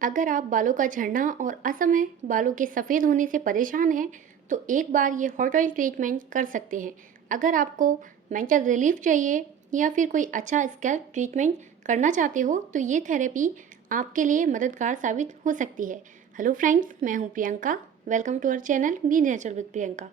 अगर आप बालों का झड़ना और असमय बालों के सफ़ेद होने से परेशान हैं, तो एक बार ये हॉट ऑयल ट्रीटमेंट कर सकते हैं। अगर आपको मेंटल रिलीफ चाहिए या फिर कोई अच्छा स्कैल्प ट्रीटमेंट करना चाहते हो, तो ये थेरेपी आपके लिए मददगार साबित हो सकती है। हेलो फ्रेंड्स, मैं हूँ Priyanka. Welcome to our channel be natural with Priyanka.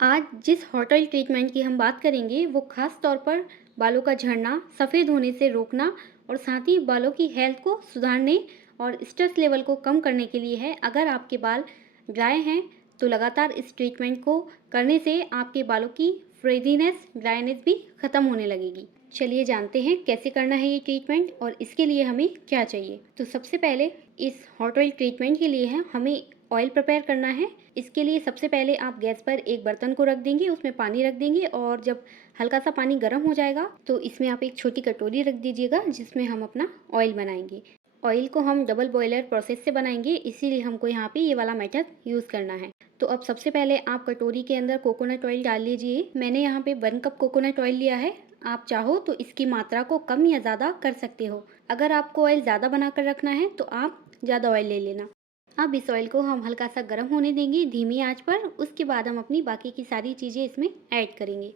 आज जिस हॉट ऑयल ट्रीटमेंट की हम बात करेंगे वो खास तौर पर बालों का झड़ना, सफ़ेद होने से रोकना और साथ ही बालों की हेल्थ को सुधारने और स्ट्रेस लेवल को कम करने के लिए है। अगर आपके बाल ड्राई हैं तो लगातार इस ट्रीटमेंट को करने से आपके बालों की फ्रेजीनेस, ड्राइनेस भी ख़त्म होने लगेगी। चलिए जानते हैं कैसे करना है ये ट्रीटमेंट और इसके लिए हमें क्या चाहिए। तो सबसे पहले इस हॉट ऑयल ट्रीटमेंट के लिए है हमें ऑयल प्रिपेयर करना है। इसके लिए सबसे पहले आप गैस पर एक बर्तन को रख देंगे, उसमें पानी रख देंगे और जब हल्का सा पानी गर्म हो जाएगा तो इसमें आप एक छोटी कटोरी रख दीजिएगा जिसमें हम अपना ऑयल बनाएंगे। ऑयल को हम डबल बॉयलर प्रोसेस से बनाएंगे, इसीलिए हमको यहाँ पे ये वाला मेथड यूज़ करना है। तो अब सबसे पहले आप कटोरी के अंदर कोकोनट ऑयल डाल लीजिए। मैंने यहाँ पे 1 कप कोकोनट ऑयल लिया है। आप चाहो तो इसकी मात्रा को कम या ज़्यादा कर सकते हो। अगर आपको ऑयल ज़्यादा बनाकर रखना है तो आप ज़्यादा ऑयल ले लेना। अब इस ऑयल को हम हल्का सा गर्म होने देंगे धीमी आंच पर। उसके बाद हम अपनी बाकी की सारी चीज़ें इसमें ऐड करेंगे।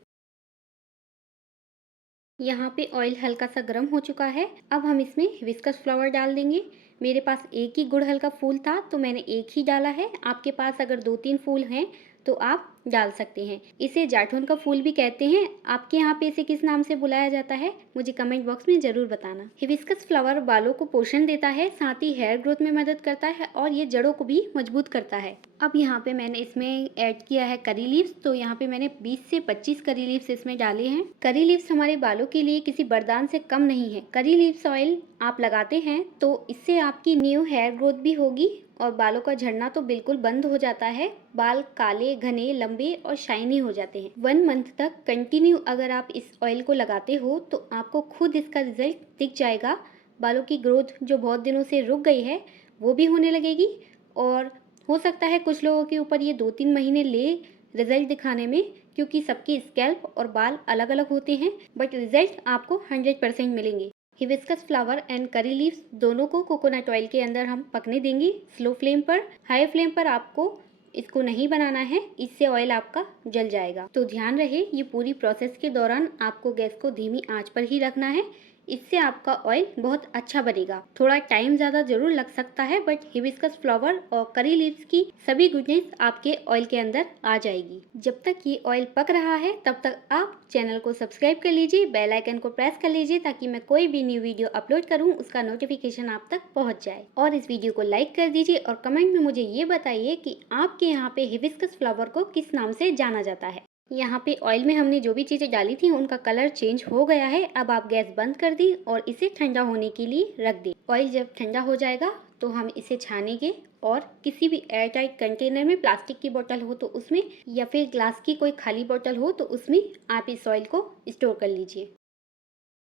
यहाँ पे ऑयल हल्का सा गर्म हो चुका है। अब हम इसमें हिबिस्कस फ्लावर डाल देंगे। मेरे पास एक ही गुड़हल का फूल था तो मैंने एक ही डाला है। आपके पास अगर 2-3 फूल हैं तो आप डाल सकते हैं। इसे जाठौन का फूल भी कहते हैं। आपके यहाँ पे इसे किस नाम से बुलाया जाता है मुझे कमेंट बॉक्स में ज़रूर बताना। हिबिस्कस फ्लावर बालों को पोषण देता है, साथ ही हेयर ग्रोथ में मदद करता है और ये जड़ों को भी मजबूत करता है। अब यहाँ पे मैंने इसमें ऐड किया है करी लीव्स। तो यहाँ पे मैंने 20 से 25 करी लीव्स इसमें डाले हैं। करी लीव्स हमारे बालों के लिए किसी वरदान से कम नहीं है। करी लीव्स ऑयल आप लगाते हैं तो इससे आपकी न्यू हेयर ग्रोथ भी होगी और बालों का झड़ना तो बिल्कुल बंद हो जाता है। बाल काले, घने, लंबे और शाइनी हो जाते हैं। 1 मंथ तक कंटिन्यू अगर आप इस ऑयल को लगाते हो तो आपको खुद इसका रिजल्ट दिख जाएगा। बालों की ग्रोथ जो बहुत दिनों से रुक गई है वो भी होने लगेगी और हो सकता है कुछ लोगों के ऊपर ये 2-3 महीने ले रिजल्ट दिखाने में, क्योंकि सबकी स्कैल्प और बाल अलग अलग होते हैं, बट रिजल्ट आपको 100% मिलेंगे। Hibiscus flower and curry leaves दोनों को कोकोनट ऑयल के अंदर हम पकने देंगे स्लो फ्लेम पर। हाई फ्लेम पर आपको इसको नहीं बनाना है, इससे ऑयल आपका जल जाएगा। तो ध्यान रहे ये पूरी प्रोसेस के दौरान आपको गैस को धीमी आंच पर ही रखना है। इससे आपका ऑयल बहुत अच्छा बनेगा। थोड़ा टाइम ज़्यादा ज़रूर लग सकता है बट हिबिस्कस फ्लावर और करी लीव्स की सभी गुडनेस आपके ऑयल के अंदर आ जाएगी। जब तक ये ऑयल पक रहा है तब तक आप चैनल को सब्सक्राइब कर लीजिए, बेल आइकन को प्रेस कर लीजिए ताकि मैं कोई भी न्यू वीडियो अपलोड करूं उसका नोटिफिकेशन आप तक पहुंच जाए। और इस वीडियो को लाइक कर दीजिए और कमेंट में मुझे ये बताइए कि आपके यहाँ पे हिबिस्कस फ्लावर को किस नाम से जाना जाता है। यहाँ पे ऑयल में हमने जो भी चीज़ें डाली थी उनका कलर चेंज हो गया है। अब आप गैस बंद कर दी और इसे ठंडा होने के लिए रख दी। ऑयल जब ठंडा हो जाएगा तो हम इसे छानेंगे और किसी भी एयर टाइट कंटेनर में, प्लास्टिक की बोतल हो तो उसमें या फिर ग्लास की कोई खाली बोतल हो तो उसमें आप इस ऑयल को स्टोर कर लीजिए।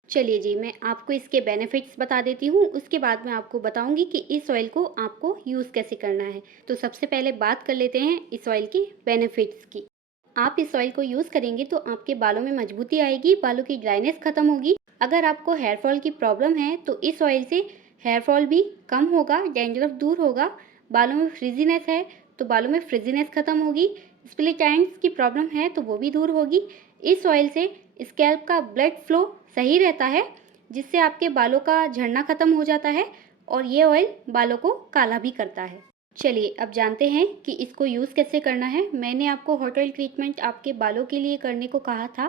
चलिए जी, मैं आपको इसके बेनिफिट्स बता देती हूँ, उसके बाद मैं आपको बताऊंगी कि इस ऑयल को आपको यूज़ कैसे करना है। तो सबसे पहले बात कर लेते हैं इस ऑयल की बेनिफिट्स की। आप इस ऑयल को यूज़ करेंगे तो आपके बालों में मजबूती आएगी, बालों की ड्राइनेस खत्म होगी। अगर आपको हेयर फॉल की प्रॉब्लम है तो इस ऑयल से हेयर फॉल भी कम होगा, डैंड्रफ दूर होगा। बालों में फ्रिजीनेस है तो बालों में फ्रिजीनेस खत्म होगी। स्प्लिट एंड्स की प्रॉब्लम है तो वो भी दूर होगी। इस ऑयल से स्कैल्प का ब्लड फ्लो सही रहता है जिससे आपके बालों का झड़ना खत्म हो जाता है और ये ऑयल बालों को काला भी करता है। चलिए अब जानते हैं कि इसको यूज़ कैसे करना है। मैंने आपको हॉट ऑयल ट्रीटमेंट आपके बालों के लिए करने को कहा था,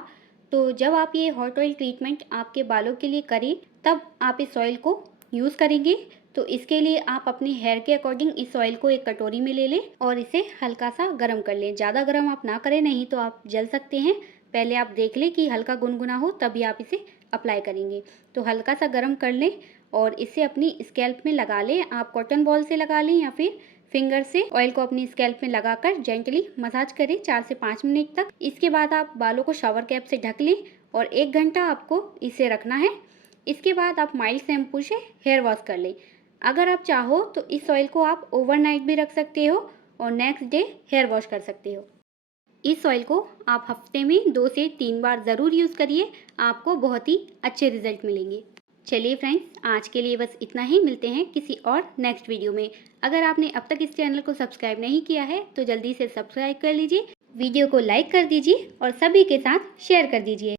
तो जब आप ये हॉट ऑयल ट्रीटमेंट आपके बालों के लिए करें तब आप इस ऑयल को यूज़ करेंगे। तो इसके लिए आप अपने हेयर के अकॉर्डिंग इस ऑयल को एक कटोरी में ले लें और इसे हल्का सा गर्म कर लें। ज़्यादा गर्म आप ना करें, नहीं तो आप जल सकते हैं। पहले आप देख लें कि हल्का गुनगुना हो तभी आप इसे अप्लाई करेंगे। तो हल्का सा गर्म कर लें और इसे अपनी स्कैल्प में लगा लें। आप कॉटन बॉल से लगा लें या फिर फिंगर से ऑयल को अपनी स्कैल्प में लगाकर जेंटली मसाज करें 4 से 5 मिनट तक। इसके बाद आप बालों को शावर कैप से ढक लें और 1 घंटा आपको इसे रखना है। इसके बाद आप माइल्ड शैम्पू से हेयर वॉश कर लें। अगर आप चाहो तो इस ऑयल को आप ओवरनाइट भी रख सकते हो और नेक्स्ट डे हेयर वॉश कर सकते हो। इस ऑयल को आप हफ्ते में 2 से 3 बार ज़रूर यूज़ करिए, आपको बहुत ही अच्छे रिजल्ट मिलेंगे। चलिए फ्रेंड्स, आज के लिए बस इतना ही। मिलते हैं किसी और नेक्स्ट वीडियो में। अगर आपने अब तक इस चैनल को सब्सक्राइब नहीं किया है तो जल्दी से सब्सक्राइब कर लीजिए, वीडियो को लाइक कर दीजिए और सभी के साथ शेयर कर दीजिए।